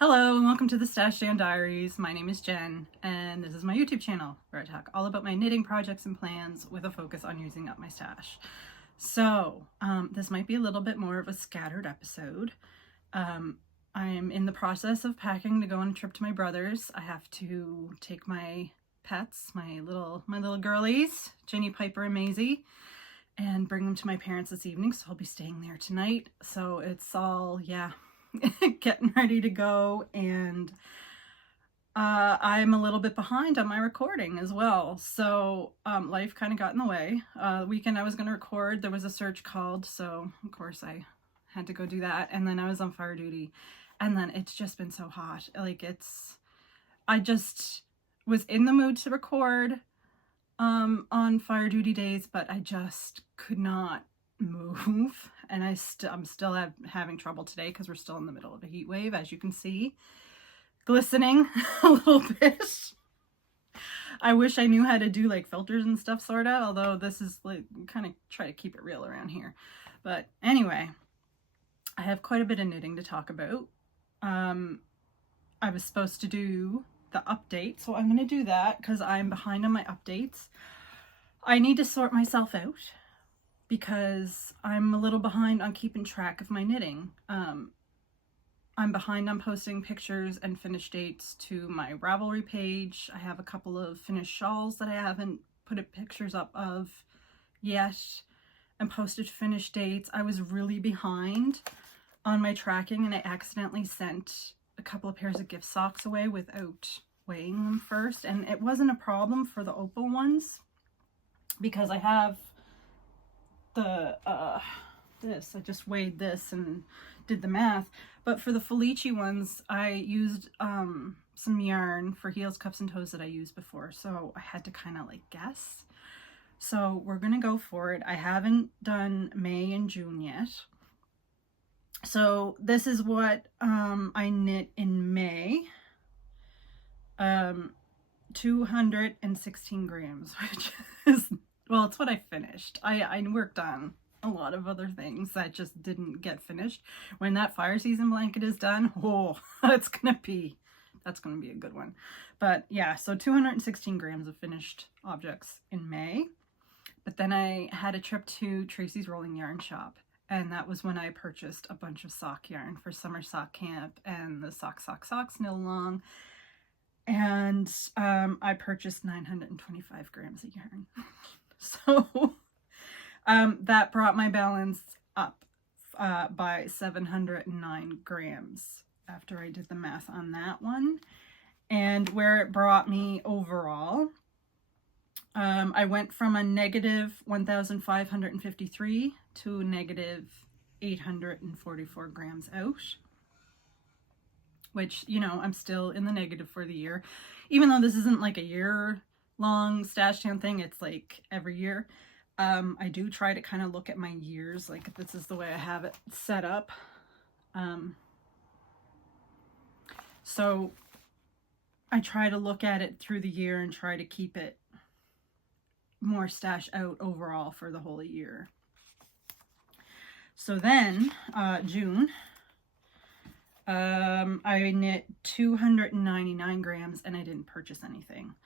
Hello and welcome to the Stash-down Diaries. My name is Jen and this is my YouTube channel where I talk all about my knitting projects and plans with a focus on using up my stash. So this might be a little bit more of a scattered episode. I'm in the process of packing to go on a trip to my brother's. I have to take my pets, my little girlies, Jenny, Piper, and Maisie, and bring them to my parents this evening. So I'll be staying there tonight. So it's all, getting ready to go, and I'm a little bit behind on my recording as well, so life kind of got in the way. The weekend I was going to record, there was a search called, so of course I had to go do that, and then I was on fire duty, and then it's just been so hot. I just was in the mood to record on fire duty days, but I just could not move, and I'm still having trouble today because we're still in the middle of a heat wave, as you can see, glistening a little bit. I wish I knew how to do like filters and stuff, sort of, although this is like kind of try to keep it real around here. But anyway, I have quite a bit of knitting to talk about. I was supposed to do the update, so I'm going to do that because I'm behind on my updates. I need to sort myself out because I'm a little behind on keeping track of my knitting. I'm behind on posting pictures and finish dates to my Ravelry page. I have a couple of finished shawls that I haven't put pictures up of yet and posted finish dates. I was really behind on my tracking, and I accidentally sent a couple of pairs of gift socks away without weighing them first, and it wasn't a problem for the opal ones because I have the I just weighed this and did the math, but for the Felici ones I used some yarn for heels, cuffs, and toes that I used before, so I had to kind of like guess. So we're gonna go for it. I haven't done May and June yet, so this is what I knit in May. 216 grams, which is, well, it's what I finished. I worked on a lot of other things that just didn't get finished. When that fire season blanket is done, oh, that's gonna be a good one. But yeah, so 216 grams of finished objects in May. But then I had a trip to Tracy's Rolling Yarn Shop, and that was when I purchased a bunch of sock yarn for summer sock camp and the Socks knit along. And I purchased 925 grams of yarn. So that brought my balance up by 709 grams after I did the math on that one. And where it brought me overall, I went from a negative 1,553 to negative 844 grams out, which, you know, I'm still in the negative for the year, even though this isn't like a year-long Stash-down thing. It's like every year. I do try to kind of look at my years, like this is the way I have it set up. So I try to look at it through the year and try to keep it more stash out overall for the whole year. So then, June, I knit 299 grams and I didn't purchase anything.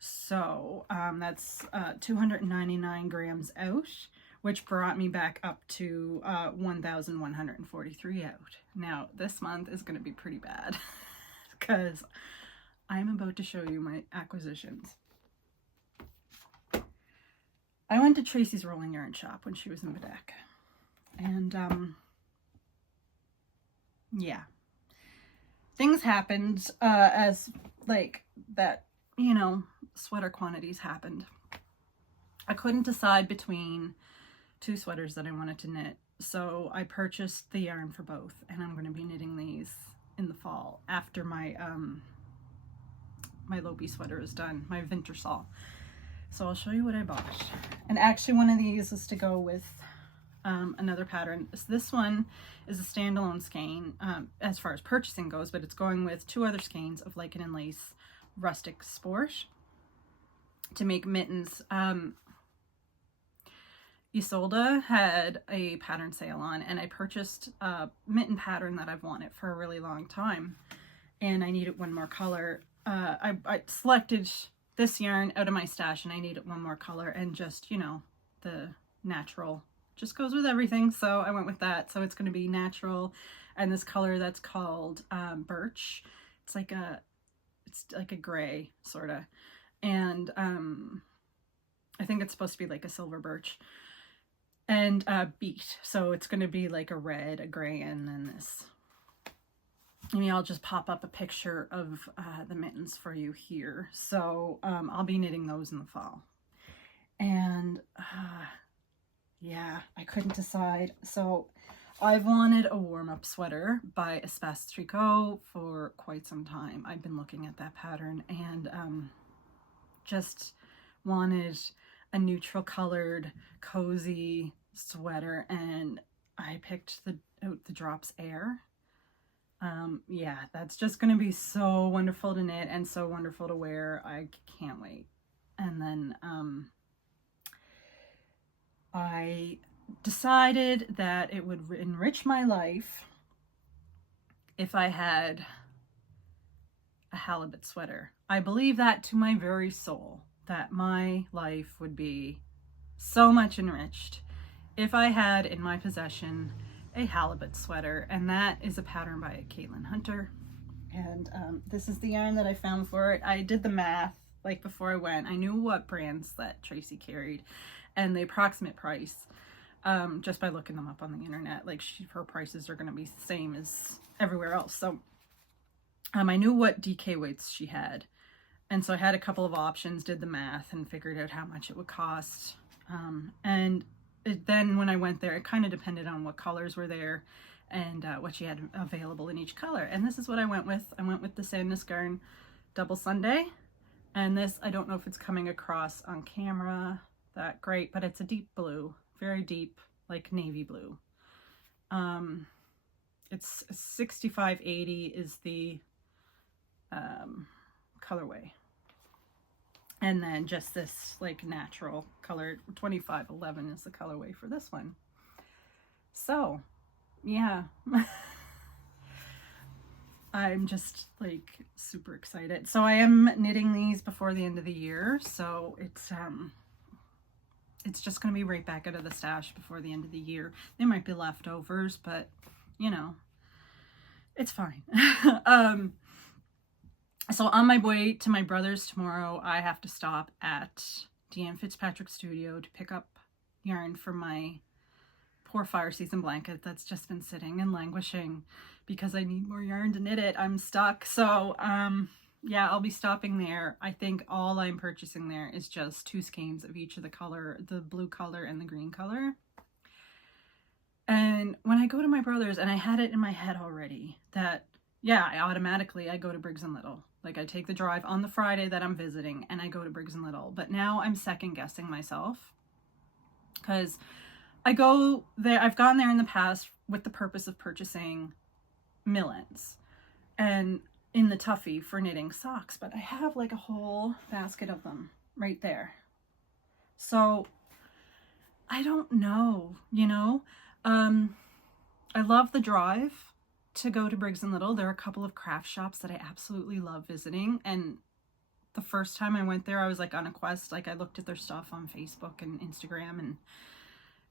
So that's 299 grams out, which brought me back up to 1,143 out. Now this month is going to be pretty bad because I'm about to show you my acquisitions. I went to Tracy's Rolling Yarn Shop when she was in Bedeck, and yeah, things happened as like that, you know, sweater quantities happened. I couldn't decide between two sweaters that I wanted to knit, so I purchased the yarn for both, and I'm going to be knitting these in the fall after my my Lopi sweater is done, my Vinter Sal. So I'll show you what I bought. And actually one of these is to go with another pattern. So this one is a standalone skein as far as purchasing goes, but it's going with two other skeins of Lichen and Lace Rustic Sport to make mittens. Isolde had a pattern sale on, and I purchased a mitten pattern that I've wanted for a really long time. and I needed one more color. I selected this yarn out of my stash and I needed one more color, and just, you know, the natural just goes with everything, so I went with that. So it's going to be natural, and this color that's called birch. It's like a gray sort of, and I think it's supposed to be like a silver birch, and beet. So it's going to be like a red, a gray, and then this. Maybe I'll just pop up a picture of the mittens for you here. So I'll be knitting those in the fall. And yeah, I couldn't decide. So I've wanted a warm-up sweater by Espace Tricot for quite some time. I've been looking at that pattern and just wanted a neutral colored, cozy sweater, and I picked the Drops Air. Yeah, that's just going to be so wonderful to knit and so wonderful to wear. I can't wait. And then I decided that it would enrich my life if I had a halibut sweater. I believe that to my very soul, that my life would be so much enriched if I had in my possession a halibut sweater, and that is a pattern by Caitlin Hunter. And this is the yarn that I found for it. I did the math like before I went. I knew what brands that Tracy carried and the approximate price just by looking them up on the internet. Like her prices are going to be the same as everywhere else. So I knew what DK weights she had, and so I had a couple of options, did the math, and figured out how much it would cost. And then when I went there, it kind of depended on what colors were there and what she had available in each color. And this is what I went with. I went with the Sandnes Garn Double Sunday. And this, I don't know if it's coming across on camera that great, but it's a deep blue, very deep, like navy blue. It's 6580 is the colorway. And then just this like natural color, 2511 is the colorway for this one. So yeah, I'm just like super excited. So I am knitting these before the end of the year. So it's just going to be right back out of the stash before the end of the year. They might be leftovers, but you know, it's fine. So on my way to my brother's tomorrow, I have to stop at Deanne Fitzpatrick's studio to pick up yarn for my poor fire season blanket that's just been sitting and languishing because I need more yarn to knit it. I'm stuck. So yeah, I'll be stopping there. I think all I'm purchasing there is just 2 skeins of each of the color, the blue color and the green color. And when I go to my brother's, and I had it in my head already that, yeah, I go to Briggs Little. Like I take the drive on the Friday that I'm visiting and I go to Briggs Little. But now I'm second guessing myself because I go there. I've gone there in the past with the purpose of purchasing millets and in the Tuffy for knitting socks, but I have like a whole basket of them right there. So I don't know, you know, I love the drive to go to Briggs Little. There are a couple of craft shops that I absolutely love visiting. And the first time I went there, I was like on a quest. Like I looked at their stuff on Facebook and Instagram and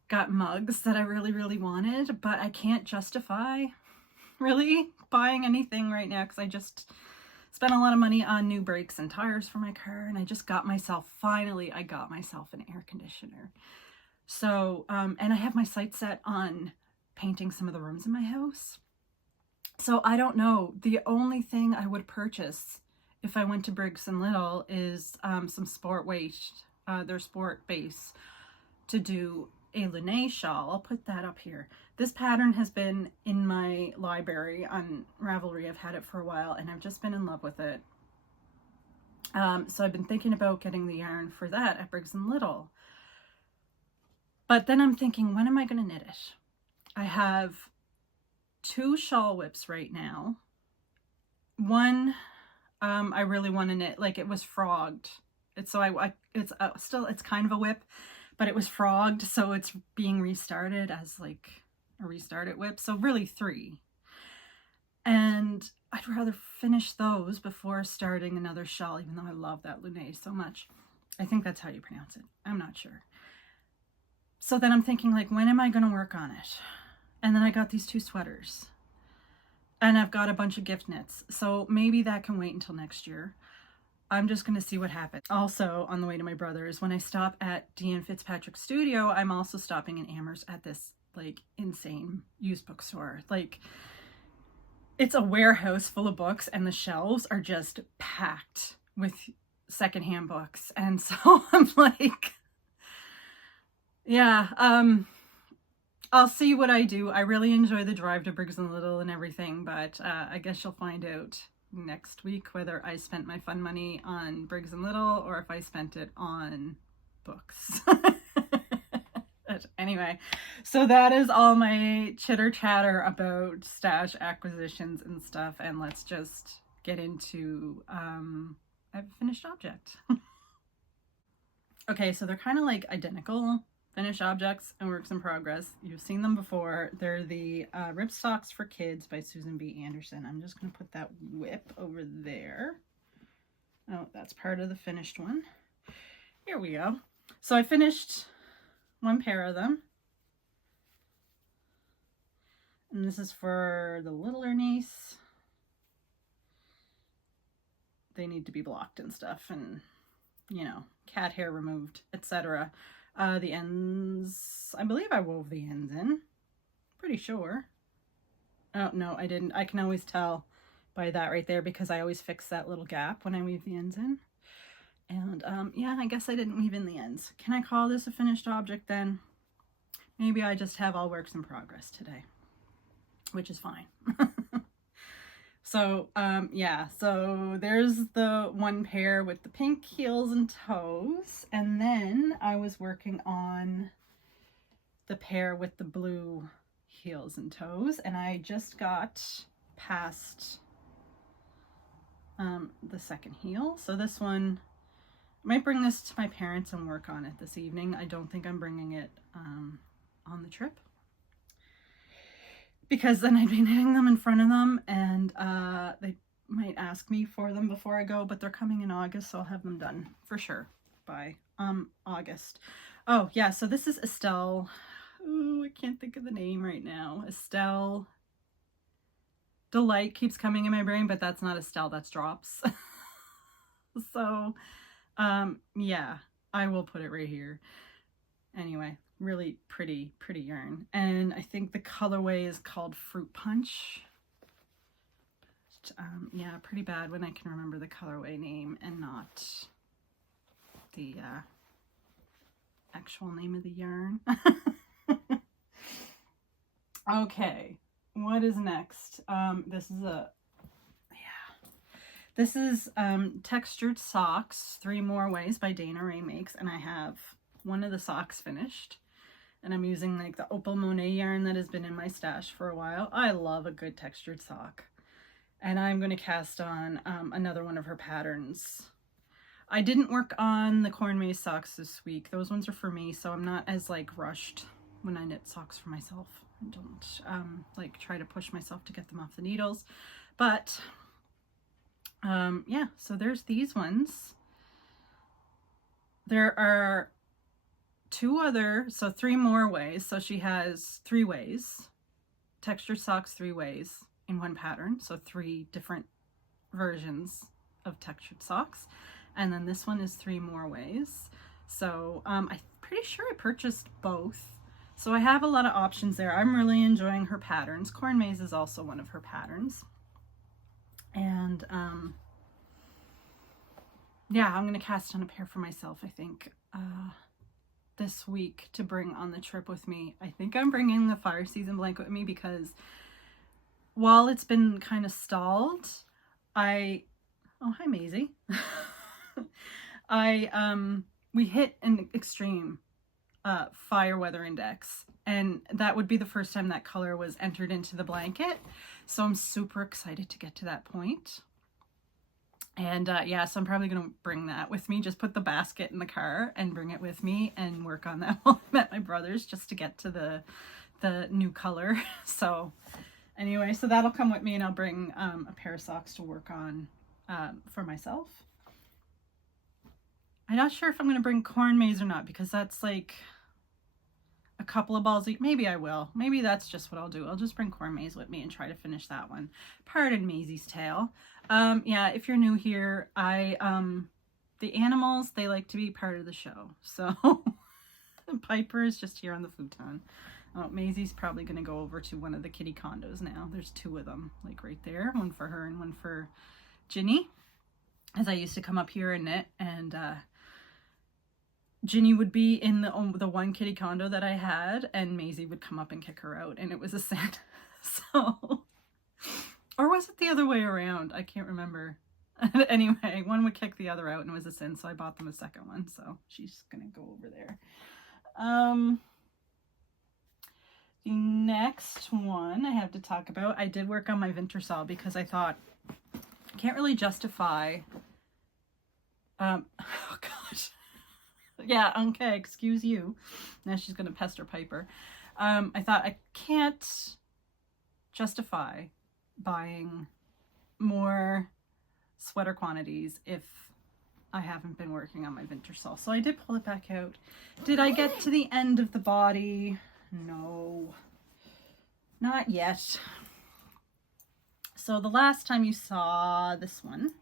got mugs that I really, really wanted, but I can't justify really buying anything right now because I just spent a lot of money on new brakes and tires for my car, and I just got myself, finally, I got myself an air conditioner. So, and I have my sights set on painting some of the rooms in my house. So I don't know. The only thing I would purchase if I went to Briggs & Little is some sport waist, their sport base, to do a Lune shawl. I'll put that up here. This pattern has been in my library on Ravelry. I've had it for a while and I've just been in love with it. So I've been thinking about getting the yarn for that at Briggs & Little. But then I'm thinking, when am I going to knit it? I have 2 shawl whips right now. One I really want to knit, like it was frogged. It's it's kind of a whip, but it was frogged, so it's being restarted as like a restarted whip. So really 3. And I'd rather finish those before starting another shell, even though I love that Lunae so much. I think that's how you pronounce it. I'm not sure. So then I'm thinking, like, when am I going to work on it? And then I got these 2 sweaters. And I've got a bunch of gift knits. So maybe that can wait until next year. I'm just going to see what happens. Also, on the way to my brother's, when I stop at Deanne Fitzpatrick's studio, I'm also stopping in Amherst at this, like, insane used bookstore. Like, it's a warehouse full of books, and the shelves are just packed with secondhand books. And so I'm like, yeah, I'll see what I do. I really enjoy the drive to Briggs Little and everything, but I guess you'll find out next week whether I spent my fun money on Briggs Little or if I spent it on books. But anyway, so that is all my chitter chatter about stash acquisitions and stuff, and let's just get into a finished object. Okay, so they're kind of like identical finished objects and works in progress. You've seen them before. They're the Rip Socks for Kids by Susan B. Anderson. I'm just going to put that whip over there. Oh, that's part of the finished one. Here we go. So I finished 1 pair of them. And this is for the littler niece. They need to be blocked and stuff, and, you know, cat hair removed, etc. The ends, I believe I wove the ends in. Pretty sure. Oh, no, I didn't. I can always tell by that right there because I always fix that little gap when I weave the ends in. And, yeah, I guess I didn't weave in the ends. Can I call this a finished object then? Maybe I just have all works in progress today, which is fine. So, yeah, so there's the 1 pair with the pink heels and toes. And then I was working on the pair with the blue heels and toes. And I just got past the second heel. So this one, I might bring this to my parents and work on it this evening. I don't think I'm bringing it on the trip, because then I'd be knitting them in front of them, and they might ask me for them before I go, but they're coming in August, so I'll have them done for sure by August. Oh, yeah, so this is Estelle. Ooh, I can't think of the name right now. Estelle Delight keeps coming in my brain, but that's not Estelle, that's Drops. So, yeah, I will put it right here. Anyway, really pretty yarn, and I think the colorway is called Fruit Punch. Yeah, pretty bad when I can remember the colorway name and not the actual name of the yarn. Okay, what is next? This is Textured Socks, 3 More Ways by Dana Ray Makes, and I have one of the socks finished. And I'm using like the Opal Monet yarn that has been in my stash for a while. I love a good textured sock. And I'm going to cast on another one of her patterns. I didn't work on the corn maze socks this week. Those ones are for me, so I'm not as like rushed when I knit socks for myself. I don't like try to push myself to get them off the needles. But yeah, so there's these ones. There are 2 other, so 3 more ways. So she has 3 ways, textured socks 3 ways in 1 pattern. So 3 different versions of textured socks. And then this one is 3 more ways. So I'm pretty sure I purchased both. So I have a lot of options there. I'm really enjoying her patterns. Corn Maze is also one of her patterns. And yeah, I'm going to cast on a pair for myself, I think, this week to bring on the trip with me. I think I'm bringing the Fire Season blanket with me because while it's been kind of stalled, oh, hi Maisie. We hit an extreme fire weather index, and that would be the first time that color was entered into the blanket. So I'm super excited to get to that point. And yeah, so I'm probably going to bring that with me, just put the basket in the car and bring it with me and work on that while I'm at my brother's just to get to the new color. So Anyway, so that'll come with me, and I'll bring a pair of socks to work on for myself. I'm not sure if I'm going to bring corn maze or not, because that's like a couple of balls. Maybe I will. Maybe that's just what I'll do. I'll just bring corn maze with me and try to finish that one. Pardon Maisie's tale. Yeah, if you're new here, the animals, they like to be part of the show. So Piper is just here on the futon. Oh, Maisie's probably going to go over to one of the kitty condos now. There's two of them, like right there. One for her and one for Ginny. As I used to come up here and knit, and Ginny would be in the one kitty condo that I had, and Maisie would come up and kick her out, and it was a sin. So, or was it the other way around? I can't remember. Anyway, one would kick the other out, and it was a sin, so I bought them a second one. So she's gonna go over there. The next one I have to talk about, I did work on my Vinter Sal, because I thought I can't really justify. Oh gosh. Yeah, okay, excuse you. Now she's gonna pester Piper. I thought I can't justify buying more sweater quantities if I haven't been working on my Vinter Sal. So I did pull it back out. Did I get to the end of the body? No, not yet. So the last time you saw this one,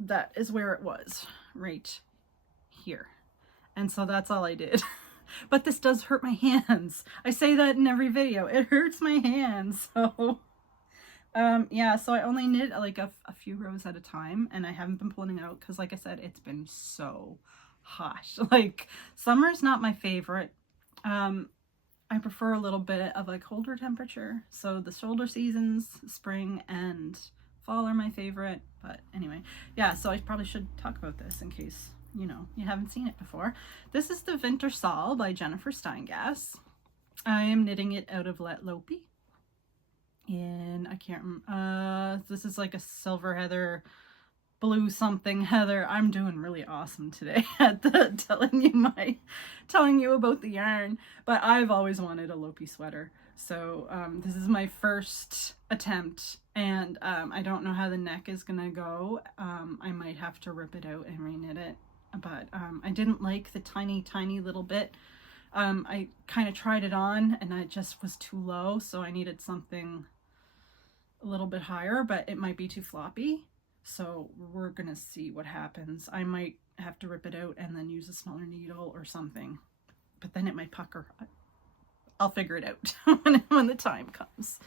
that is where it was, right here. And so that's all I did. But this does hurt my hands. I say that in every video. It hurts my hands. So yeah, so I only knit like a few rows at a time, and I haven't been pulling it out because, like I said, it's been so hot. Like, summer's not my favorite. I prefer a little bit of a colder temperature. So the shoulder seasons, spring and fall, are my favorite. But anyway, yeah, so I probably should talk about this in case, you know, you haven't seen it before. This is the Vinter Sal by Jennifer Steingass. I am knitting it out of Let Lopi. And I can't remember, this is like a silver heather, blue something heather. I'm doing really awesome today at the telling you about the yarn, but I've always wanted a Lopi sweater. So this is my first attempt, and I don't know how the neck is gonna go. I might have to rip it out and reknit it, but I didn't like the tiny little bit. I kind of tried it on and it just was too low, so I needed something a little bit higher, but it might be too floppy. So we're gonna see what happens. I might have to rip it out and then use a smaller needle or something, but then it might pucker. I'll figure it out when the time comes.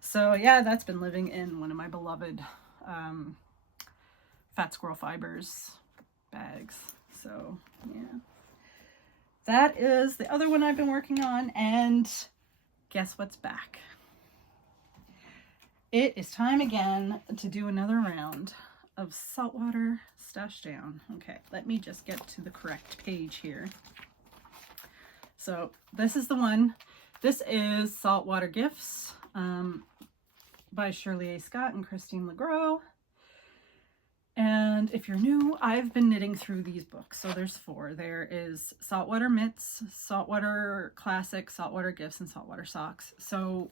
So yeah, that's been living in one of my beloved Fat Squirrel Fibers bags. So yeah, that is the other one I've been working on, and guess what's back? It is time again to do another round of Saltwater Stash-down. Okay, let me just get to the correct page here. So this is the one. This is Saltwater Gifts by Shirley A. Scott and Christine LeGros. And if you're new, I've been knitting through these books. So there's 4. There is Saltwater Mitts, Saltwater Classic, Saltwater Gifts, and Saltwater Socks. So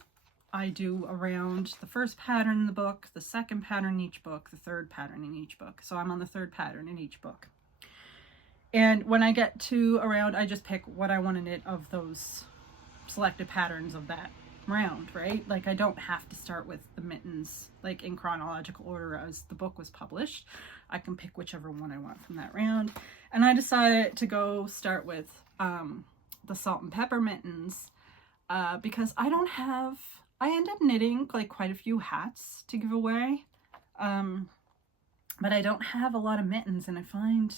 I do around the first pattern in the book, the second pattern in each book, the third pattern in each book. So I'm on the 3rd pattern in each book. And when I get to around, I just pick what I want to knit of those selected patterns of that round, right? Like, I don't have to start with the mittens like in chronological order as the book was published. I can pick whichever one I want from that round. And I decided to go start with the salt and pepper mittens because I end up knitting like quite a few hats to give away, but I don't have a lot of mittens, and I find,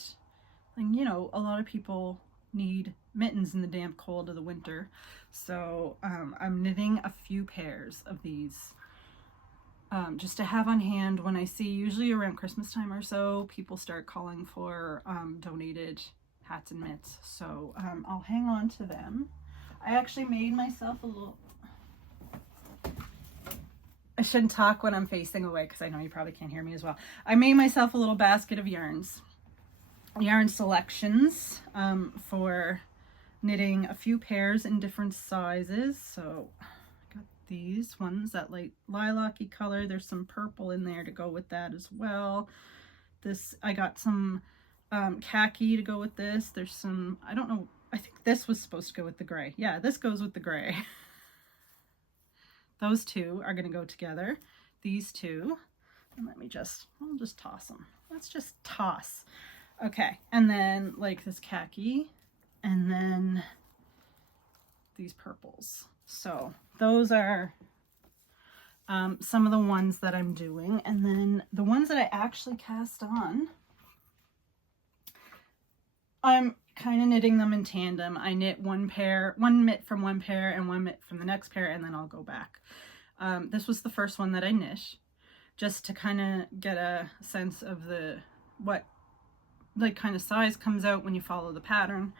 like, you know, a lot of people need mittens in the damp cold of the winter. So I'm knitting a few pairs of these just to have on hand when I see, usually around Christmas time or so, people start calling for donated hats and mitts. So I'll hang on to them. I actually made myself a little... I shouldn't talk when I'm facing away because I know you probably can't hear me as well. I made myself a little basket of yarns. Yarn selections for knitting a few pairs in different sizes. So I got these ones, that light lilac-y color. There's some purple in there to go with that as well. This, I got some khaki to go with this. There's some, I don't know, I think this was supposed to go with the gray. Yeah, this goes with the gray. Those two are going to go together. These two. And let me just, I'll just toss them. Let's just toss. Okay, and then like this khaki, and then these purples. So those are some of the ones that I'm doing. And then the ones that I actually cast on, I'm kind of knitting them in tandem. I knit one mitt from one pair and one mitt from the next pair, and then I'll go back. This was the first one that I knit, just to kind of get a sense of what like kind of size comes out when you follow the pattern.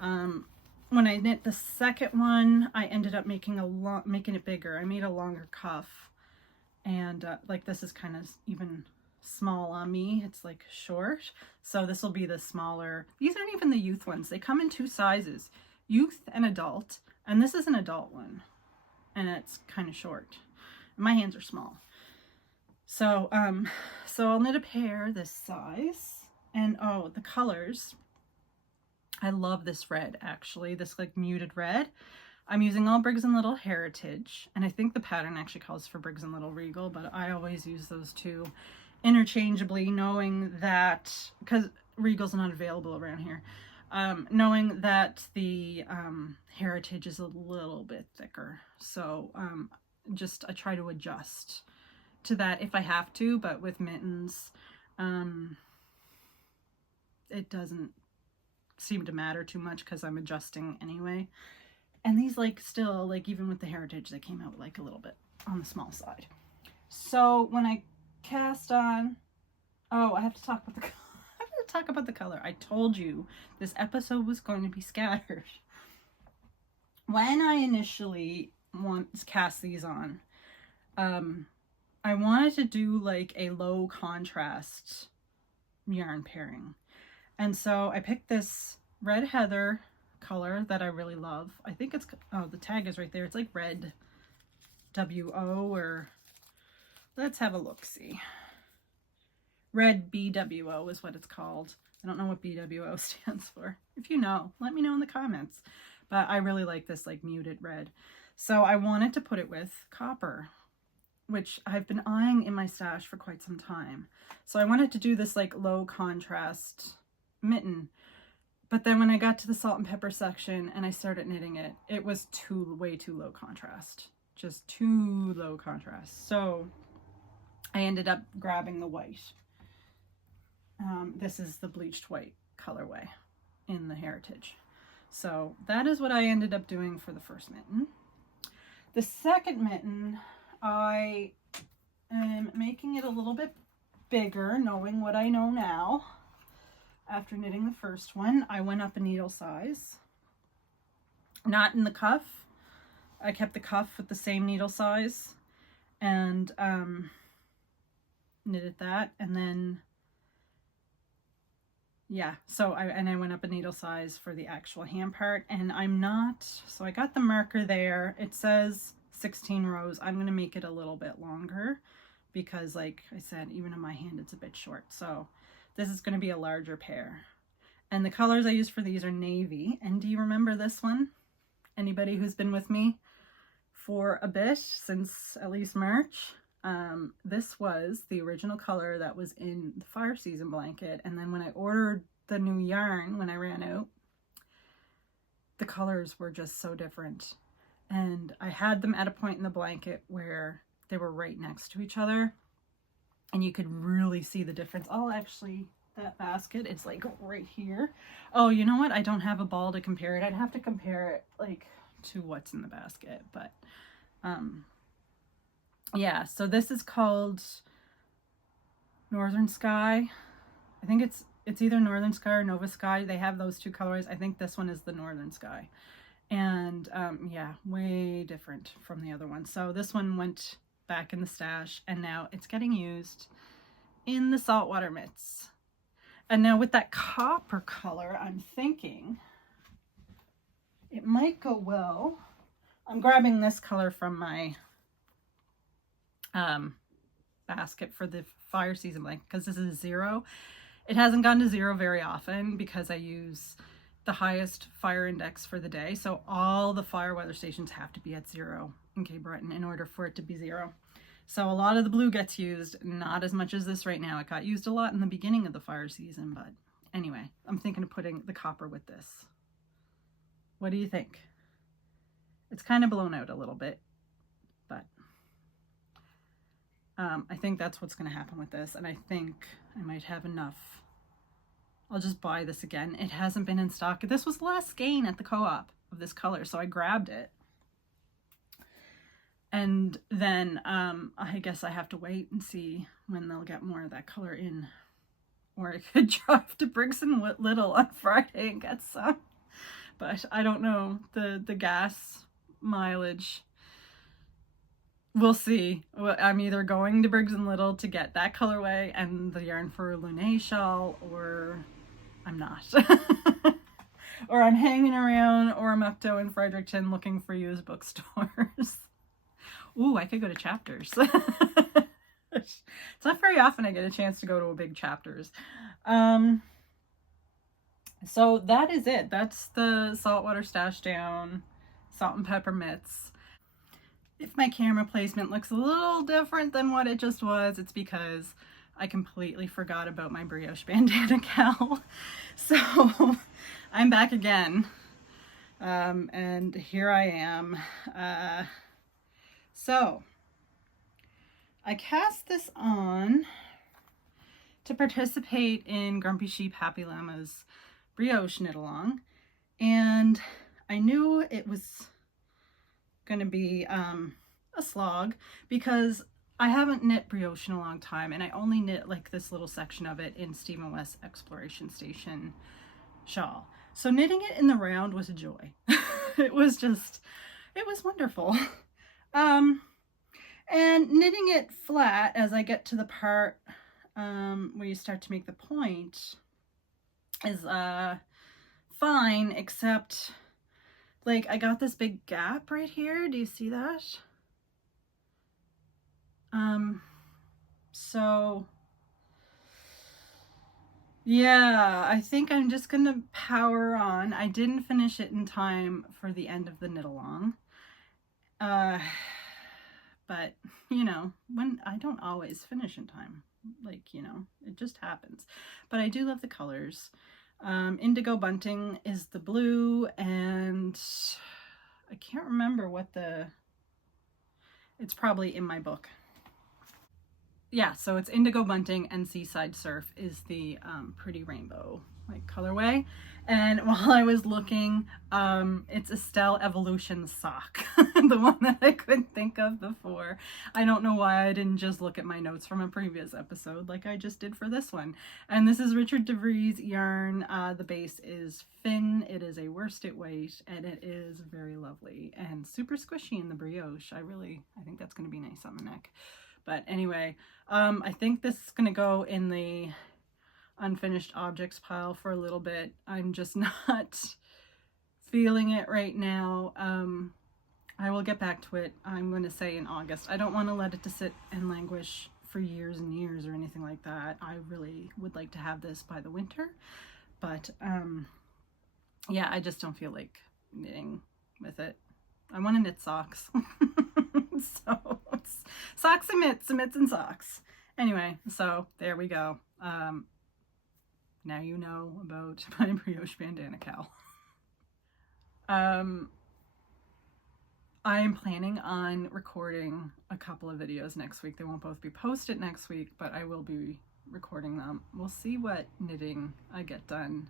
When I knit the second one, I ended up making it bigger. I made a longer cuff, and like this is kind of even small on me. It's like short, so this will be the smaller. These aren't even the youth ones. They come in two sizes, youth and adult, and this is an adult one, and it's kind of short. My hands are small, so I'll knit a pair this size. And oh, the colors, I love this red, actually, this like muted red. I'm using all Briggs Little Heritage, and I think the pattern actually calls for Briggs Little Regal, but I always use those two interchangeably, knowing that, because Regal's not available around here, knowing that the Heritage is a little bit thicker. So I try to adjust to that if I have to, but with mittens, it doesn't seem to matter too much because I'm adjusting anyway. And these, like, still, like, even with the Heritage, they came out like a little bit on the small side. So when I cast on, oh, I have to talk about the color. I told you this episode was going to be scattered. When I initially cast these on, I wanted to do like a low contrast yarn pairing. And so I picked this red heather color that I really love. I think it's, oh, the tag is right there. It's like red WO, or let's have a look-see. Red BWO is what it's called. I don't know what BWO stands for. If you know, let me know in the comments. But I really like this like muted red. So I wanted to put it with copper, which I've been eyeing in my stash for quite some time. So I wanted to do this like low contrast mitten. But then when I got to the salt and pepper section and I started knitting it, it was way too low contrast. Just too low contrast. So I ended up grabbing the white. This is the bleached white colorway in the Heritage. So that is what I ended up doing for the first mitten. The second mitten, I am making it a little bit bigger, knowing what I know now. After knitting the first one, I went up a needle size. Not in the cuff. I kept the cuff with the same needle size and knitted that, and then yeah, so I went up a needle size for the actual hand part, and so I got the marker there. It says 16 rows. I'm going to make it a little bit longer because, like I said, even in my hand it's a bit short. So this is going to be a larger pair. And the colors I use for these are navy. And do you remember this one? Anybody who's been with me for a bit, since at least March? This was the original color that was in the fire season blanket, and then when I ordered the new yarn, when I ran out, the colors were just so different, and I had them at a point in the blanket where they were right next to each other, and you could really see the difference. That basket is like right here. Oh, you know what? I don't have a ball to compare it. I'd have to compare it like to what's in the basket, but yeah, so this is called Northern Sky. I think it's either Northern Sky or Nova Sky. They have those two colors. I think this one is the Northern Sky. And yeah, way different from the other one. So this one went back in the stash, and now it's getting used in the saltwater mitts. And now with that copper color, I'm thinking it might go well I'm grabbing this color from my basket for the fire season blanket because this is 0. It hasn't gone to 0 very often because I use the highest fire index for the day. So all the fire weather stations have to be at 0 in Cape Breton in order for it to be 0. So a lot of the blue gets used, not as much as this right now. It got used a lot in the beginning of the fire season, but anyway, I'm thinking of putting the copper with this. What do you think? It's kind of blown out a little bit, but I think that's what's going to happen with this, and I think I might have enough. I'll just buy this again. It hasn't been in stock. This was the last skein at the co-op of this color, so I grabbed it. And then I guess I have to wait and see when they'll get more of that color in. Or I could drive to Briggs Little on Friday and get some. But I don't know. The gas mileage, we'll see. I'm either going to Briggs & Little to get that colorway and the yarn for a Lune shawl, or I'm not. Or I'm hanging around Oromocto in Fredericton looking for used bookstores. Ooh, I could go to Chapters. It's not very often I get a chance to go to a big Chapters. So that is it. That's the Saltwater Stash-down Salt and Pepper Mitts. If my camera placement looks a little different than what it just was, it's because I completely forgot about my brioche bandana cowl. So I'm back again. And here I am. So I cast this on to participate in Grumpy Sheep Happy Llama's brioche knit along, and I knew it was going to be a slog because I haven't knit brioche in a long time, and I only knit like this little section of it in Stephen West's Exploration Station shawl. So knitting it in the round was a joy. It was wonderful. And knitting it flat as I get to the part where you start to make the point is fine, except like I got this big gap right here. Do you see that? So yeah, I think I'm just gonna power on. I didn't finish it in time for the end of the knit along. But you know, when I don't always finish in time, like, you know, it just happens. But I do love the colors. Indigo bunting is the blue, and I can't remember what it's probably in my book. Yeah, so it's indigo bunting, and seaside surf is the pretty rainbow like colorway. And while I was looking, it's Estelle Evolution sock, the one that I couldn't think of before. I don't know why I didn't just look at my notes from a previous episode like I just did for this one. And this is Richard DeVries yarn. The base is Finn. It is a worsted weight, and it is very lovely and super squishy in the brioche. I think that's going to be nice on the neck. But anyway, I think this is going to go in the unfinished objects pile for a little bit. I'm just not feeling it right now. I will get back to it, I'm going to say, in August. I don't want to let it to sit and languish for years and years or anything like that. I really would like to have this by the winter, but yeah, I just don't feel like knitting with it. I want to knit socks. So it's socks and mitts and socks. Anyway, so there we go. Now you know about my brioche bandana cowl. I am planning on recording a couple of videos next week. They won't both be posted next week, but I will be recording them. We'll see what knitting I get done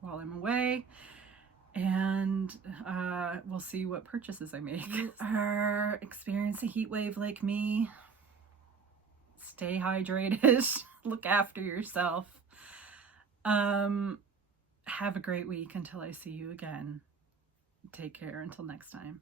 while I'm away, and we'll see what purchases I make. If you are experiencing a heat wave like me, stay hydrated, look after yourself. Have a great week until I see you again. Take care until next time.